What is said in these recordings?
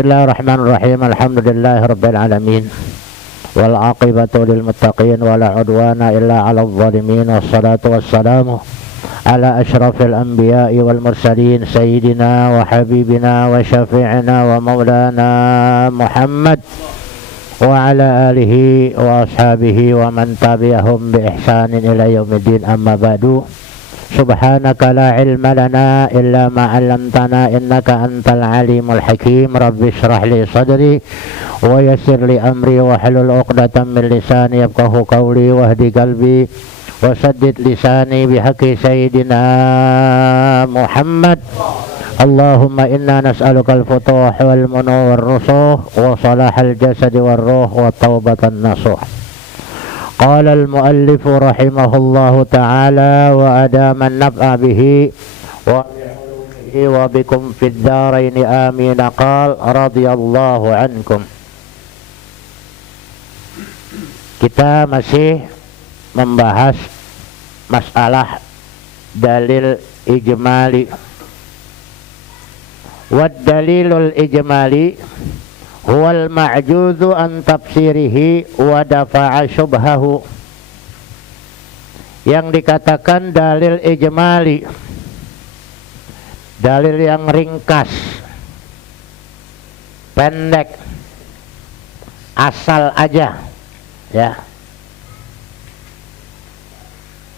Bismillahirrahmanirrahim. Alhamdulillahirabbil alamin. Wal aqibatu lil muttaqin wala udwana illa 'alal zalimin. Wassalatu wassalamu ala asyrafil anbiya'i wal mursalin sayyidina wa habibina wa syafi'ina wa maulana Muhammad wa ala alihi wa ashabihi wa man tabi'ahum bi ihsanin ila yaumiddin. Amma ba'du. Subhanaka la ilma lana illa ma 'allamtana innaka antal alimul hakim. Rabbi shrah li sadri wa yassir li amri wa hlul 'uqdatam min lisani yafqahu qawli wahdi qalbi wa saddid lisani bihaqqi sayyidina Muhammad. Allahumma inna nas'aluka al-futuh wal munu war rusuh wa salahal jasad war ruh wa taubatan nasuh. Qala al-muallif rahimahullahu ta'ala wa adama an-naf'a bihi wa bi'ulumihi wa bikum fid dharain amin. Qala radhiyallahu ankum. Kita masih membahas masalah dalil ijmali. Wad dalilul ijmali huwal ma'juzu an tafsirihi wa dafa'a syubhahu. Yang dikatakan dalil ijmali, dalil yang ringkas, pendek, asal aja, ya.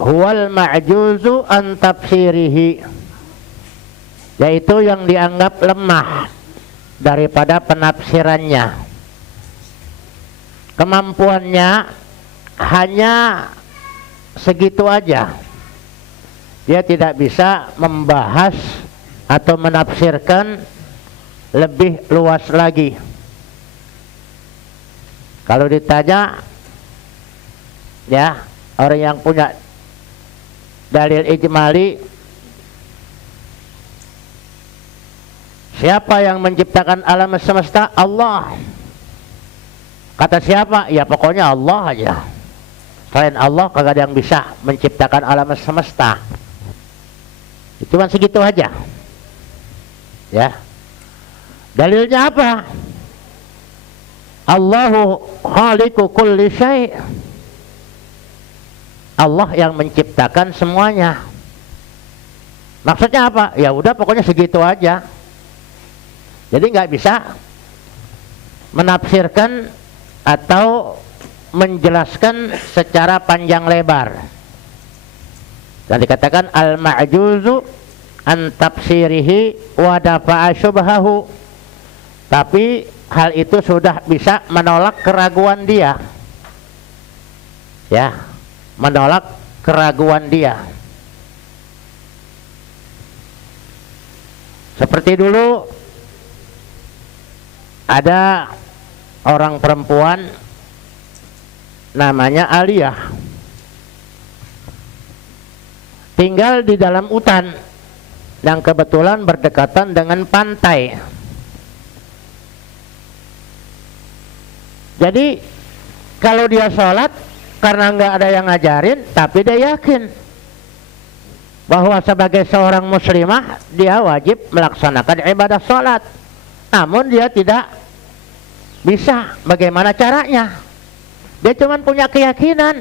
Huwal ma'juzu an tafsirihi, yaitu yang dianggap lemah daripada penafsirannya. Kemampuannya hanya segitu aja. Dia tidak bisa membahas atau menafsirkan lebih luas lagi. Kalau ditanya, ya, orang yang punya dalil ijmali, siapa yang menciptakan alam semesta? Allah. Kata siapa? Ya pokoknya Allah aja. Selain Allah kagak ada yang bisa menciptakan alam semesta. Itu kan segitu aja. Ya. Dalilnya apa? Allahu khaliqu kulli syai'. Allah yang menciptakan semuanya. Maksudnya apa? Ya udah pokoknya segitu aja. Jadi nggak bisa menafsirkan atau menjelaskan secara panjang lebar. Dan dikatakan al-ma'juzu an tafsirihi wa dafa'a syubhahu. Tapi hal itu sudah bisa menolak keraguan dia. Ya, menolak keraguan dia. Seperti dulu ada orang perempuan namanya Aliyah, tinggal di dalam hutan yang kebetulan berdekatan dengan pantai. Jadi kalau dia sholat, karena nggak ada yang ngajarin, tapi dia yakin bahwa sebagai seorang muslimah dia wajib melaksanakan ibadah sholat. Namun dia tidak bisa bagaimana caranya. Dia cuma punya keyakinan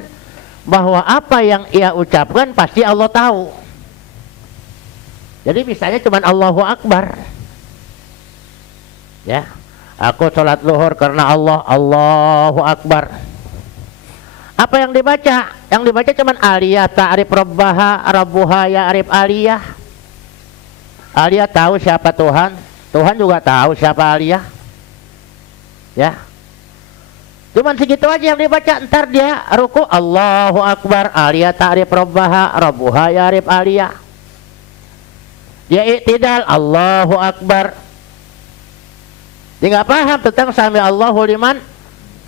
bahwa apa yang ia ucapkan pasti Allah tahu. Jadi misalnya cuma Allahu Akbar. Ya, aku sholat zuhur karena Allah, Allahu Akbar. Apa yang dibaca? Yang dibaca cuma Aliyah ta'rif rabbaha rabbuha ya'rif Aliyah. Aliyah tahu siapa Tuhan, Tuhan juga tahu siapa Aliyah. Ya. Cuman segitu aja yang dibaca. Ntar dia ruku Allahu Akbar, Aliyah ta'rif rabbaha rabbuha ya'rif Aliyah. Dia i'tidal Allahu Akbar. Dia nggak paham tentang sami Allahu liman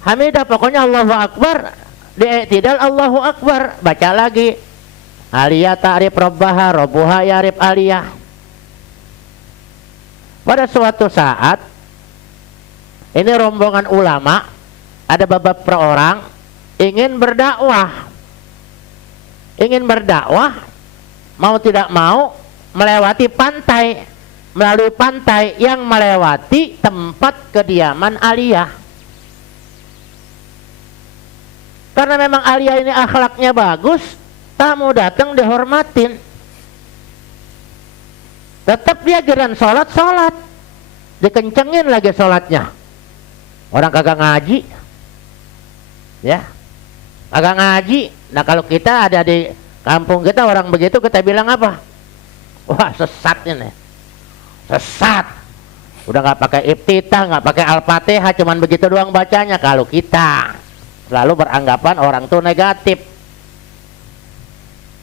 hamidah. Pokoknya Allahu Akbar, dia i'tidal Allahu Akbar. Baca lagi Aliyah ta'rif rabbaha rabbuha ya'rif Aliyah. Pada suatu saat ini rombongan ulama, ada beberapa orang ingin berdakwah. Ingin berdakwah, mau tidak mau melewati pantai. melalui pantai yang melewati tempat kediaman Aliyah. Karena memang Aliyah ini akhlaknya bagus, tamu datang dihormatin. Tetap dia giliran sholat, dikencengin lagi sholatnya. Orang kagak ngaji, ya, kagak ngaji. Nah kalau kita ada di kampung kita orang begitu, kita bilang apa? Wah sesat ini, sesat. Udah nggak pakai iftitah, nggak pakai al-fatihah, cuman begitu doang bacanya. Kalau kita selalu beranggapan orang tuh negatif.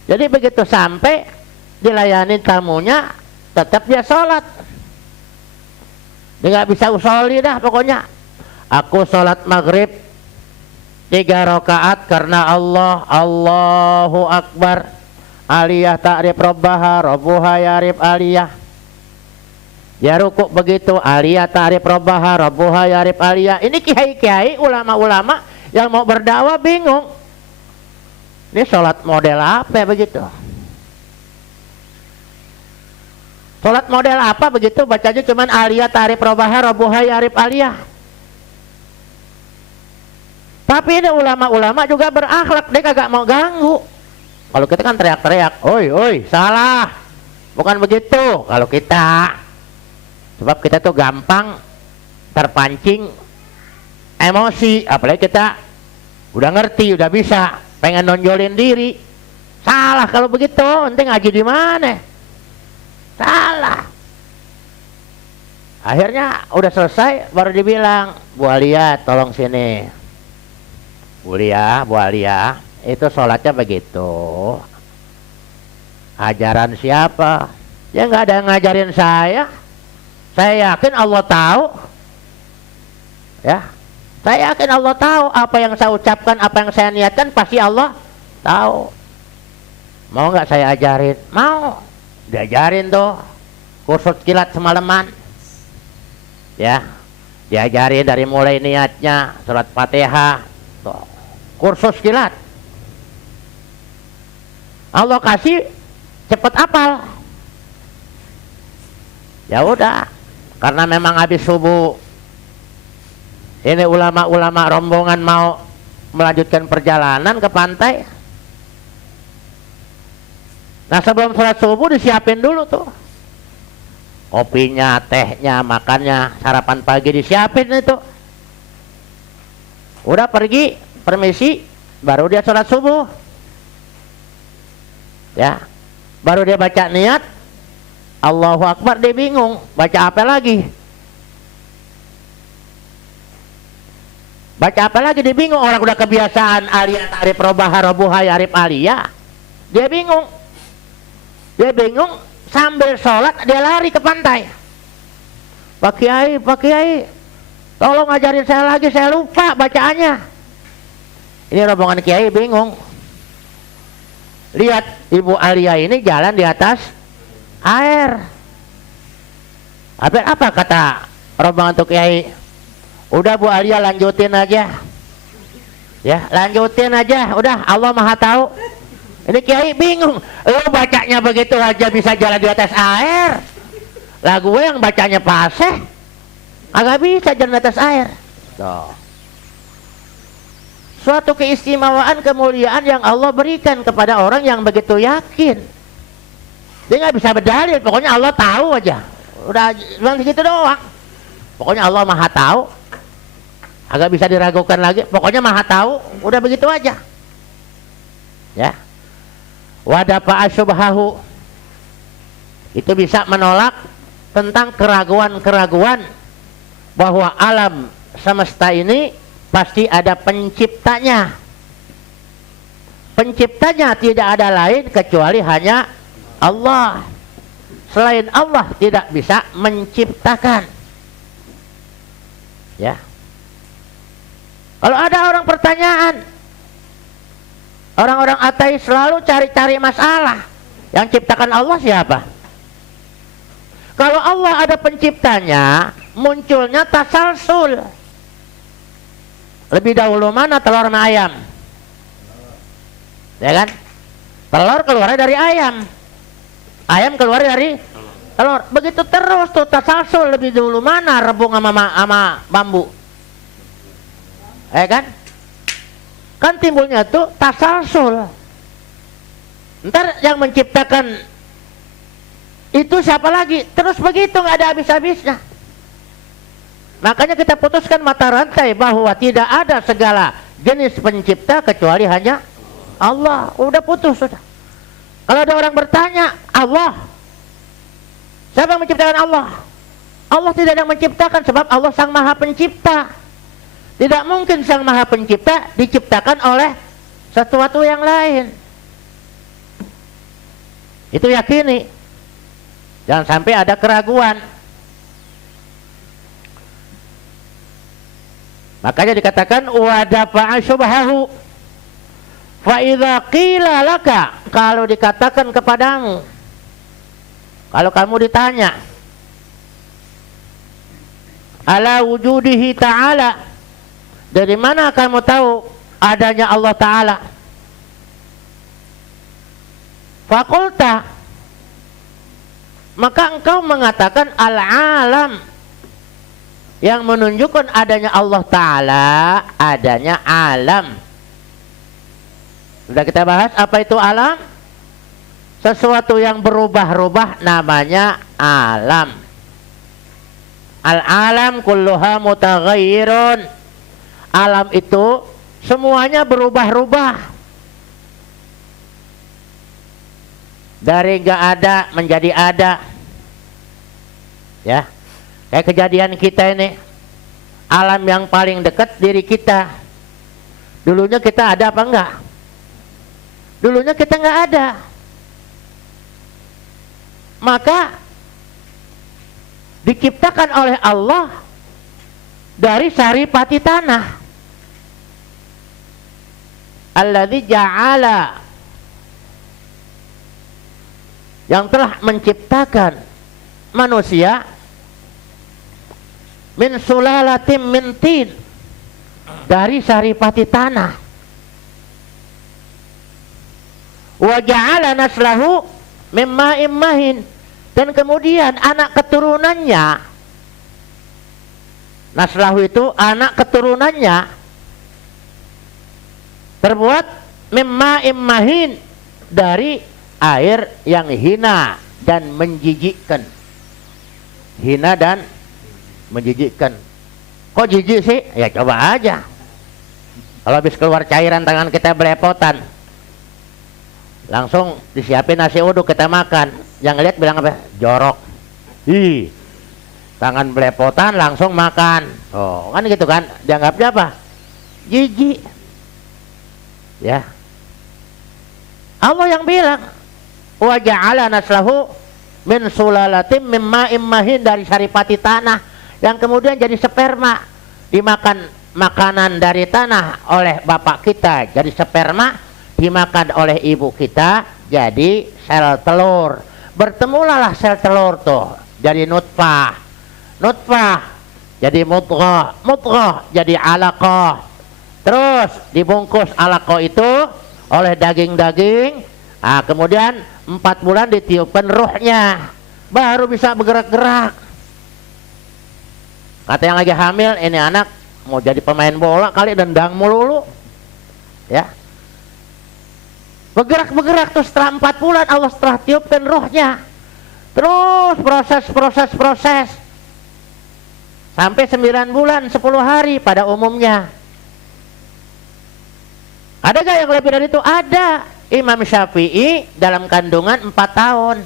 Jadi begitu sampai dilayani tamunya, tetap dia sholat. Dia nggak bisa usolli dah pokoknya. Aku sholat maghrib 3 rakaat karena Allah, Allahu Akbar. Aliyah ta'rif rabbaha, rabbuha yarif Aliyah. Ya rukuk begitu, Aliyah ta'rif rabbaha, rabbuha yarif Aliyah. Ini kiai-kiai, ulama-ulama yang mau berdakwah bingung. Ini sholat model apa begitu? Sholat model apa begitu? Bacanya cuman Aliyah ta'rif rabbaha, rabbuha yarif Aliyah. Tapi ini ulama-ulama juga berakhlak, dia kagak mau ganggu. Kalau kita kan teriak-teriak, oi, salah. Bukan begitu kalau kita. Sebab kita tuh gampang terpancing emosi, apalagi kita udah ngerti, udah bisa, pengen nonjolin diri. Salah kalau begitu, nanti ngaji di mana? Salah. Akhirnya udah selesai, baru dibilang, Bu Aliyah tolong sini. Bu Aliyah, itu sholatnya begitu. Ajaran siapa? Ya nggak ada yang ngajarin saya. Saya yakin Allah tahu. Ya, saya yakin Allah tahu apa yang saya ucapkan, apa yang saya niatkan pasti Allah tahu. Mau nggak saya ajarin? Mau. Diajarin tuh kursus kilat semalaman. Ya, diajarin dari mulai niatnya, surat Fatihah, tuh, kursus kilat. Allah kasih cepet apal. Ya udah, karena memang habis subuh ini ulama-ulama rombongan mau melanjutkan perjalanan ke pantai. Nah sebelum sholat subuh disiapin dulu tuh kopinya, tehnya, makannya, sarapan pagi disiapin itu. Udah pergi, permisi, baru dia sholat subuh. Ya, baru dia baca niat, Allahu Akbar, dia bingung, baca apa lagi? Baca apa lagi dia bingung, orang udah kebiasaan Aliyah ta'rif rabbaha, rabbuha yarif Aliyah. Dia bingung. Dia bingung, sambil sholat dia lari ke pantai. Pak Kiai, tolong ngajarin saya lagi, saya lupa bacaannya. Ini rombongan Kiai bingung. Lihat Ibu Aliyah ini jalan di atas air. Apa kata rombongan tuh Kiai? Udah Bu Aliyah lanjutin aja. Ya, lanjutin aja. Udah, Allah Maha tahu. Ini Kiai bingung. Lu bacanya begitu aja bisa jalan di atas air. Lah gue yang bacanya paseh, agak bisa jalan di atas air. Tuh. Suatu keistimewaan, kemuliaan yang Allah berikan kepada orang yang begitu yakin. Dia nggak bisa berdalil, pokoknya Allah tahu aja. Udah bilang gitu doang. Pokoknya Allah Maha tahu. Agak bisa diragukan lagi, pokoknya Maha tahu. Udah begitu aja. Ya. Wadafa'a syubhahu, itu bisa menolak tentang keraguan-keraguan bahwa alam semesta ini pasti ada penciptanya. Penciptanya tidak ada lain kecuali hanya Allah. Selain Allah tidak bisa menciptakan. Ya. Kalau ada orang pertanyaan, orang-orang ateis selalu cari-cari masalah. Yang ciptakan Allah siapa? Kalau Allah ada penciptanya, munculnya tasalsul. Lebih dahulu mana telur sama ayam? Ya kan? Telur keluar dari ayam. Ayam keluar dari telur. Begitu terus tuh tasalsul, lebih dulu mana rebung sama bambu? Kan? Kan timbulnya tuh tasalsul. Ntar yang menciptakan itu siapa lagi? Terus begitu, nggak ada habis-habisnya. Makanya kita putuskan mata rantai bahwa tidak ada segala jenis pencipta kecuali hanya Allah. Udah putus sudah. Kalau ada orang bertanya, Allah, siapa yang menciptakan Allah? Allah tidak ada yang menciptakan, sebab Allah Sang Maha Pencipta. Tidak mungkin Sang Maha Pencipta diciptakan oleh sesuatu yang lain. Itu yakini. Jangan sampai ada keraguan. Makanya dikatakan wadafa'a syubhahu. Fa idza qila laka, kalau dikatakan kepadamu, kalau kamu ditanya ala wujudihi ta'ala, dari mana kamu tahu adanya Allah Ta'ala? Fakulta, maka engkau mengatakan al-alam, yang menunjukkan adanya Allah Ta'ala adanya alam. Sudah kita bahas apa itu alam? Sesuatu yang berubah-ubah namanya alam. Al-alam kulluha mutaghayyirun. Alam itu semuanya berubah-ubah. Dari gak ada menjadi ada. Ya. Kayak kejadian kita ini, alam yang paling dekat diri kita. Dulunya kita ada apa enggak? Dulunya kita enggak ada. Maka diciptakan oleh Allah dari saripati tanah. Alladzi ja'ala, yang telah menciptakan manusia min sulalatim min tin, dari saripati tanah. Wa ja'ala naslahu mimma immahin, dan kemudian anak keturunannya, naslahu itu anak keturunannya, terbuat mimma immahin, dari air yang hina dan menjijikkan. Hina dan menjijikkan. Kok jijik sih? Ya coba aja. Kalau habis keluar cairan tangan kita belepotan, langsung disiapin nasi uduk kita makan. Yang lihat bilang apa? Jorok. Ih, tangan belepotan langsung makan. Oh, kan gitu kan? Dianggapnya apa? Jijik. Ya. Allah yang bilang, wa ja'ala naslahu min sulalatim mimma immahin, dari saripati tanah, yang kemudian jadi sperma, dimakan makanan dari tanah oleh bapak kita jadi sperma, dimakan oleh ibu kita jadi sel telur. Bertemulah sel telur tuh jadi nutfah, nutfah jadi mudghah, mudghah jadi alaqah, terus dibungkus alaqah itu oleh daging-daging. Nah, kemudian 4 bulan ditiupkan ruhnya, baru bisa bergerak-gerak. Kata yang lagi hamil, ini anak mau jadi pemain bola kali, dendang melulu. Ya. Bergerak-bergerak tuh setelah 4 bulan Allah setelah tiupkan ruhnya. Terus proses. Sampai 9 bulan 10 hari pada umumnya. Ada gak yang lebih dari itu? Ada. Imam Syafi'i dalam kandungan 4 tahun.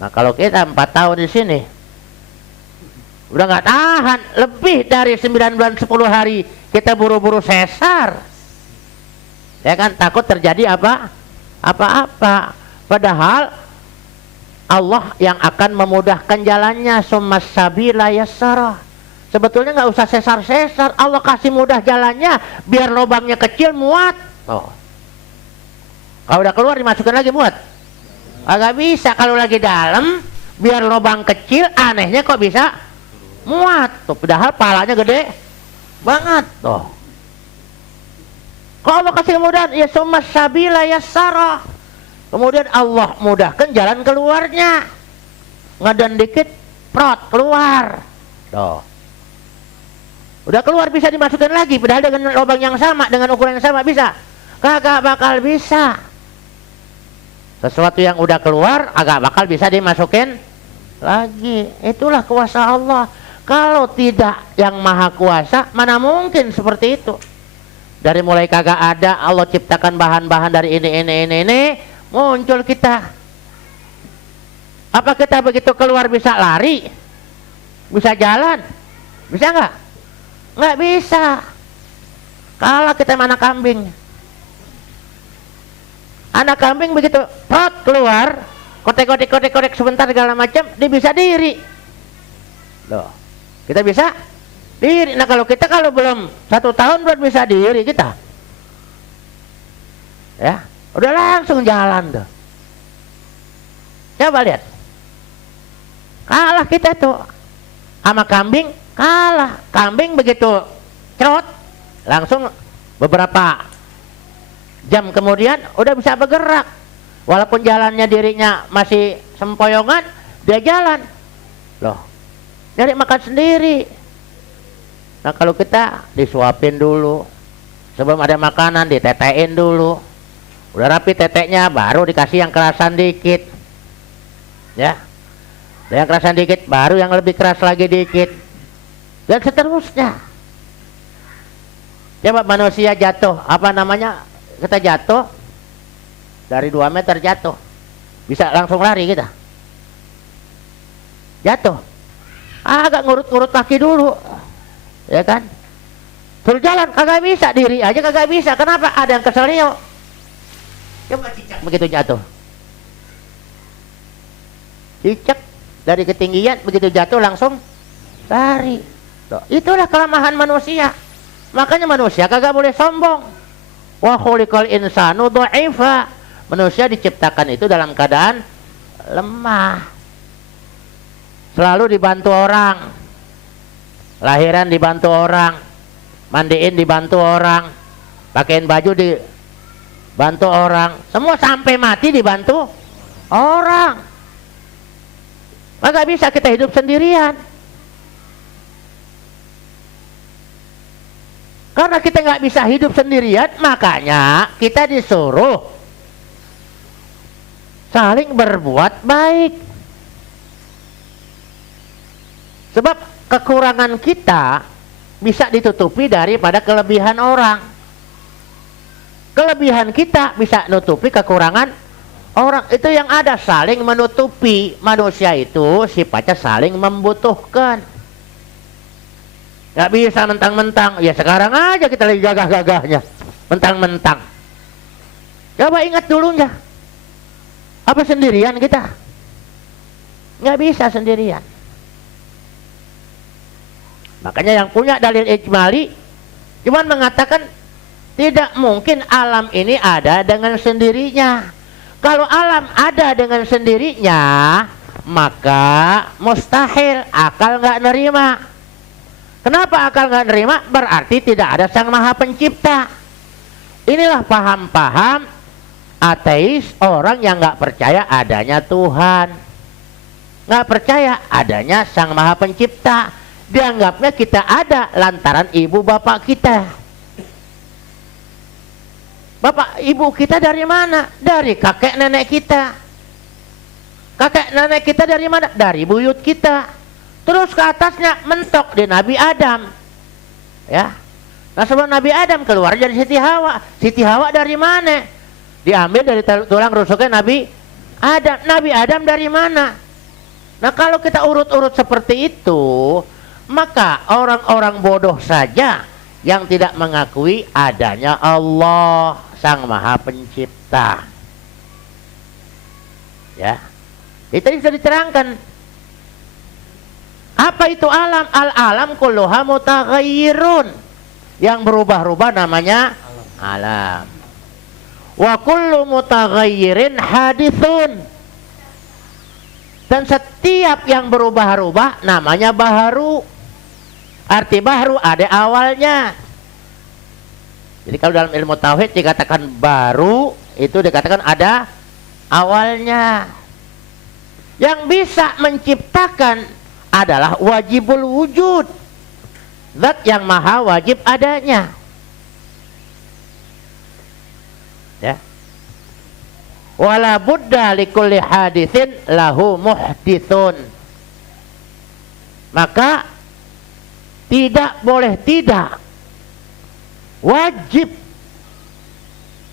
Nah kalau kita 4 tahun di sini, udah nggak tahan, lebih dari 9 bulan 10 hari kita buru-buru sesar, ya kan, takut terjadi apa-apa. Padahal Allah yang akan memudahkan jalannya, summas sabila yassara. Sebetulnya nggak usah sesar-sesar, Allah kasih mudah jalannya, biar lubangnya kecil muat. Oh, kalau udah keluar dimasukin lagi muat? Agak bisa. Kalau lagi dalam, biar lubang kecil, anehnya kok bisa muat tuh, padahal palanya gede banget tuh. Kalau Allah kasih kemudahan, ya summas sabila yassara, kemudian Allah mudahkan jalan keluarnya. ngeden dikit, prot keluar. Tuh. Udah keluar bisa dimasukin lagi, padahal dengan lubang yang sama, dengan ukuran yang sama bisa. Kagak bakal bisa. Sesuatu yang udah keluar agak bakal bisa dimasukin lagi. Itulah kuasa Allah. Kalau tidak yang maha kuasa, mana mungkin seperti itu. Dari mulai kagak ada, Allah ciptakan bahan-bahan dari ini, muncul kita. Apa kita begitu keluar bisa lari? Bisa jalan? Bisa nggak? Nggak bisa. Kalah kita mana kambing. Anak kambing begitu pot keluar, kotek sebentar segala macam, dia bisa diri. Loh, kita bisa diri. Nah kalau kita kalau belum 1 tahun belum bisa diri kita, ya udah langsung jalan tuh. Coba lihat, kalah kita tuh sama kambing, kalah. Kambing begitu cerot, langsung beberapa jam kemudian udah bisa bergerak. Walaupun jalannya dirinya masih sempoyongan, dia jalan. Loh, nyari makan sendiri. Nah kalau kita disuapin dulu, sebelum ada makanan ditetein dulu. Udah rapi teteknya, baru dikasih yang kerasan dikit. Ya, yang kerasan dikit, baru yang lebih keras lagi dikit. Dan seterusnya. Coba manusia jatuh, apa namanya? Kita jatuh dari 2 meter jatuh, bisa langsung lari kita. Jatuh, agak ngurut-ngurut kaki dulu, ya kan? Suruh jalan kagak bisa, diri aja kagak bisa. Kenapa? Ada yang keselio. Coba cicak begitu jatuh, cicak dari ketinggian begitu jatuh langsung lari. Tuh, itulah kelemahan manusia. Makanya manusia kagak boleh sombong. Wa khuliqal insanu dha'ifa. Manusia diciptakan itu dalam keadaan lemah. Selalu dibantu orang. Lahiran dibantu orang, mandiin dibantu orang, pakaiin baju dibantu orang, semua sampai mati dibantu orang. Maka bisa kita hidup sendirian. Karena kita nggak bisa hidup sendirian, makanya kita disuruh saling berbuat baik. Sebab kekurangan kita bisa ditutupi daripada kelebihan orang. Kelebihan kita bisa nutupi kekurangan orang. Itu yang ada, saling menutupi. Manusia itu sifatnya saling membutuhkan. Gak bisa mentang-mentang, ya sekarang aja kita lagi gagah-gagahnya, mentang-mentang. Coba ingat dulunya, apa sendirian kita? Gak bisa sendirian. Makanya yang punya dalil ijmali cuman mengatakan tidak mungkin alam ini ada dengan sendirinya. Kalau alam ada dengan sendirinya, maka mustahil, akal gak nerima. Kenapa akal nggak nerima? Berarti tidak ada Sang Maha Pencipta. Inilah paham-paham ateis, orang yang nggak percaya adanya Tuhan, nggak percaya adanya Sang Maha Pencipta. Dianggapnya kita ada lantaran ibu bapak kita. Bapak ibu kita dari mana? Dari kakek nenek kita. Kakek nenek kita dari mana? Dari buyut kita. Terus ke atasnya mentok di Nabi Adam, ya. Nah sebelum Nabi Adam keluar dari Siti Hawa. Siti Hawa dari mana? Diambil dari tulang rusuknya Nabi Adam. Nabi Adam dari mana? Nah kalau kita urut-urut seperti itu, maka orang-orang bodoh saja yang tidak mengakui adanya Allah Sang Maha Pencipta. Ya, itu bisa diterangkan. Apa itu alam? Al-alam kulluha mutaghayyirun. Yang berubah-ubah namanya alam. Wa kullu mutaghayyirin hadithun. Dan setiap yang berubah-ubah namanya baharu. Arti baharu ada awalnya. Jadi kalau dalam ilmu tauhid dikatakan baru, itu dikatakan ada awalnya. Yang bisa menciptakan adalah wajibul wujud, zat yang maha wajib adanya. Ya. Wala budda likulli haditsin lahu muhditsun. Maka tidak boleh tidak, wajib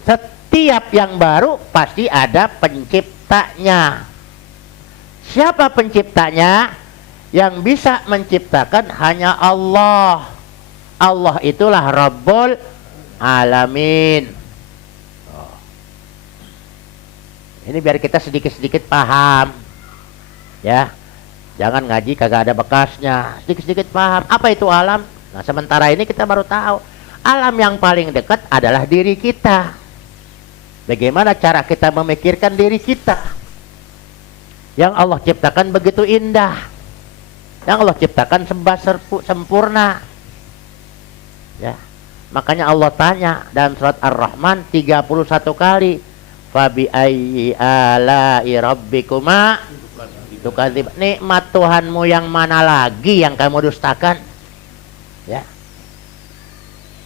setiap yang baru pasti ada penciptanya. Siapa penciptanya? Yang bisa menciptakan hanya Allah. Allah itulah Rabbul Alamin. Ini biar kita sedikit-sedikit paham, ya. Jangan ngaji kagak ada bekasnya. Sedikit-sedikit paham apa itu alam. Nah, sementara ini kita baru tahu alam yang paling dekat adalah diri kita. Bagaimana cara kita memikirkan diri kita? Yang Allah ciptakan begitu indah. Yang Allah ciptakan sempurna. Ya. Makanya Allah tanya dalam surat Ar-Rahman 31 kali, fabi ayyi ala'i rabbikuma tukadzib. Nikmat Tuhanmu yang mana lagi yang kamu dustakan? Ya.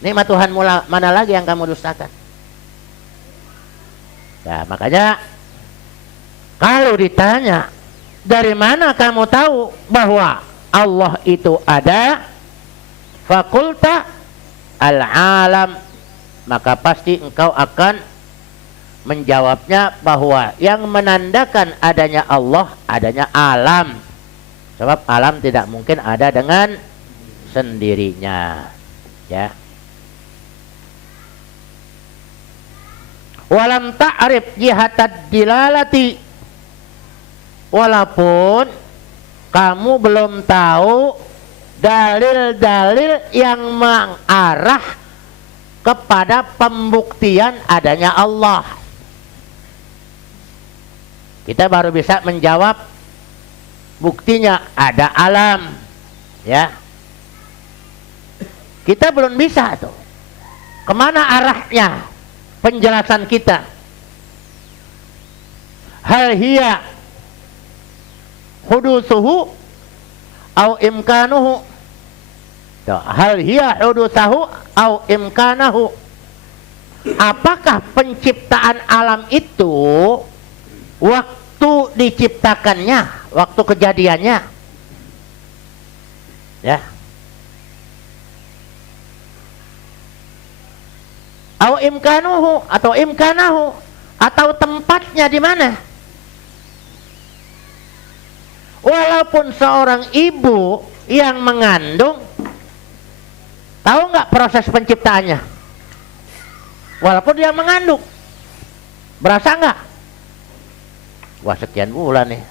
Nikmat Tuhanmu mana lagi yang kamu dustakan? Ya, makanya kalau ditanya dari mana kamu tahu bahwa Allah itu ada, fakulta al-alam, maka pasti engkau akan menjawabnya bahwa yang menandakan adanya Allah adanya alam. Sebab alam tidak mungkin ada dengan sendirinya, ya. Walam ta'rif jihatad dilalati, walaupun kamu belum tahu dalil-dalil yang mengarah kepada pembuktian adanya Allah. Kita baru bisa menjawab buktinya ada alam, ya. Kita belum bisa tuh. Kemana arahnya penjelasan kita? Hal hiya hudusuhu au imkanuhu. Hal hiya hudusahu au imkanahu. Apakah penciptaan alam itu waktu diciptakannya, waktu kejadiannya, ya, au imkanuhu atau imkanahu, atau tempatnya di mana? Walaupun seorang ibu yang mengandung, tahu nggak proses penciptaannya? Walaupun dia mengandung, berasa nggak? Wah, sekian bulan nih,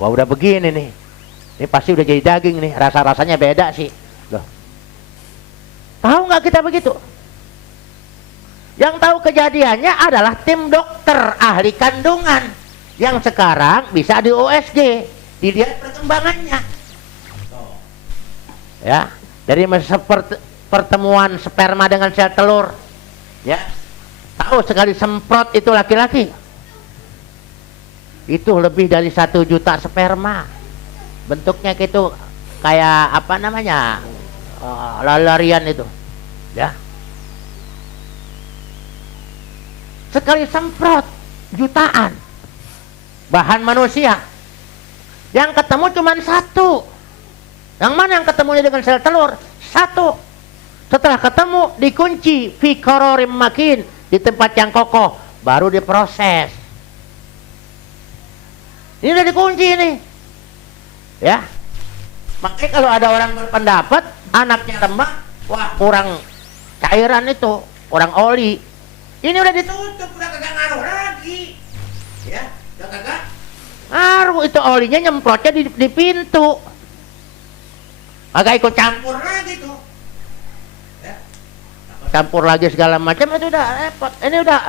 wah udah begini nih, ini pasti udah jadi daging nih, rasa-rasanya beda sih. Loh, tahu nggak kita begitu? Yang tahu kejadiannya adalah tim dokter ahli kandungan yang sekarang bisa di USG, dilihat perkembangannya. Ya, dari pertemuan sperma dengan sel telur, ya, tahu sekali semprot itu laki-laki, itu lebih dari 1 juta sperma. Bentuknya gitu kayak apa namanya, lalarian itu, ya. Sekali semprot jutaan bahan manusia, yang ketemu cuma 1. Yang mana yang ketemunya dengan sel telur? 1. Setelah ketemu dikunci fi qararim makin, di tempat yang kokoh, baru diproses. Ini udah dikunci ini, ya. Makanya kalau ada orang berpendapat anaknya lemah, wah kurang cairan itu, kurang oli. Ini udah ditutup, udah kagak ngaruh lagi, ya, udah kagak ngaruh. Itu olinya nyemprotnya di pintu, agak ikut campur lagi tuh, ya. Campur lagi segala macam, itu udah repot. Ini udah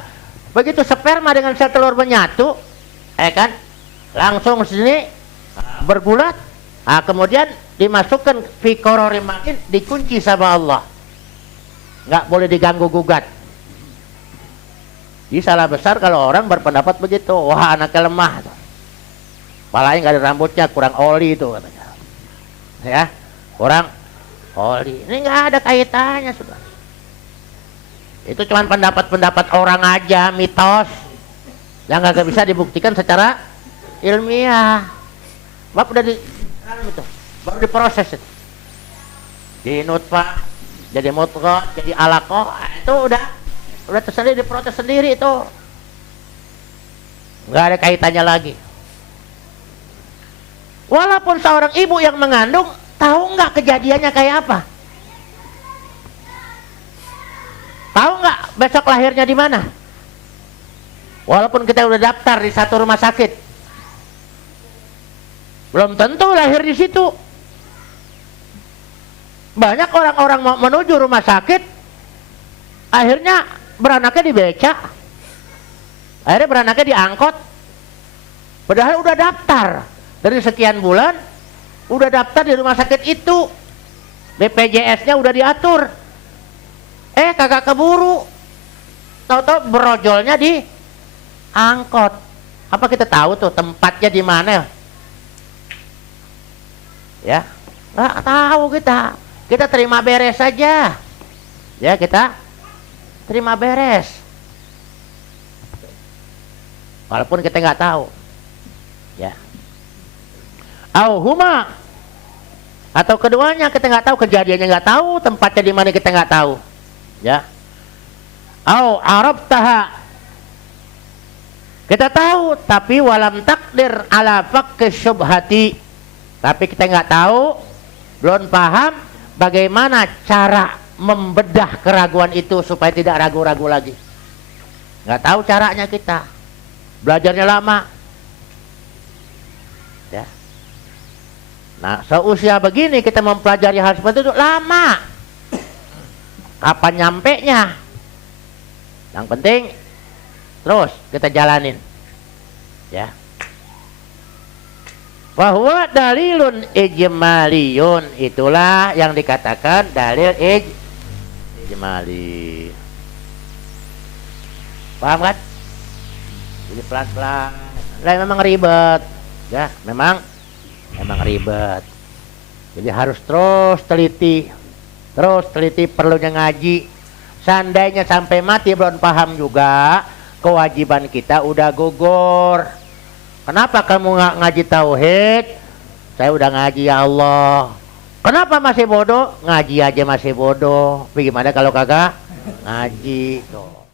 begitu sperma dengan sel telur menyatu, kan, langsung sini bergulat, kemudian dimasukkan fi qararim makin, dikunci sama Allah, nggak boleh diganggu gugat. Jadi salah besar kalau orang berpendapat begitu, wah anaknya lemah. Palanya nggak ada rambutnya, kurang oli itu katanya. Ya, kurang oli. Ini nggak ada kaitannya, saudara. Itu cuma pendapat-pendapat orang aja, mitos yang nggak bisa dibuktikan secara ilmiah. Bab udah itu, baru diproses itu. Di nutfah, jadi mudghah, jadi alaqah, itu udah tersendiri, diproses sendiri itu. Nggak ada kaitannya lagi. Walaupun seorang ibu yang mengandung, tahu nggak kejadiannya kayak apa? Tahu nggak besok lahirnya di mana? Walaupun kita udah daftar di satu rumah sakit, belum tentu lahir di situ. Banyak orang-orang mau menuju rumah sakit, akhirnya beranaknya di becak, akhirnya beranaknya di angkot. Padahal udah daftar dari sekian bulan, udah daftar di rumah sakit itu, BPJS-nya udah diatur. Kagak keburu, tahu-tahu berojolnya di angkot. Apa kita tahu tuh tempatnya di mana? Ya, nggak tahu kita. Kita terima beres saja. Ya, kita terima beres. Walaupun kita nggak tahu. Ya. Huma, atau keduanya kita nggak tahu, kejadiannya nggak tahu, tempatnya di mana kita nggak tahu. Ya. Arabtaha, kita tahu, tapi walam takdir ala fakki syubhati, tapi kita nggak tahu, belum paham bagaimana cara membedah keraguan itu supaya tidak ragu-ragu lagi. Nggak tahu caranya kita, belajarnya lama. Ya. Nah, seusia begini kita mempelajari hal seperti itu lama. Kapan nyampenya? Yang penting terus kita jalanin. Ya. Bahwa dalilun ijmaliyun, itulah yang dikatakan dalil ijmali. Paham kan? Jadi pelan-pelan. Lah memang ribet. Ya, memang ribet. Jadi harus terus teliti perlunya ngaji. Seandainya sampai mati belum paham juga, kewajiban kita udah gugur. Kenapa kamu nggak ngaji tauhid? Saya udah ngaji, ya Allah. Kenapa masih bodoh? Ngaji aja masih bodoh. Bagaimana kalau kagak ngaji? Tuh.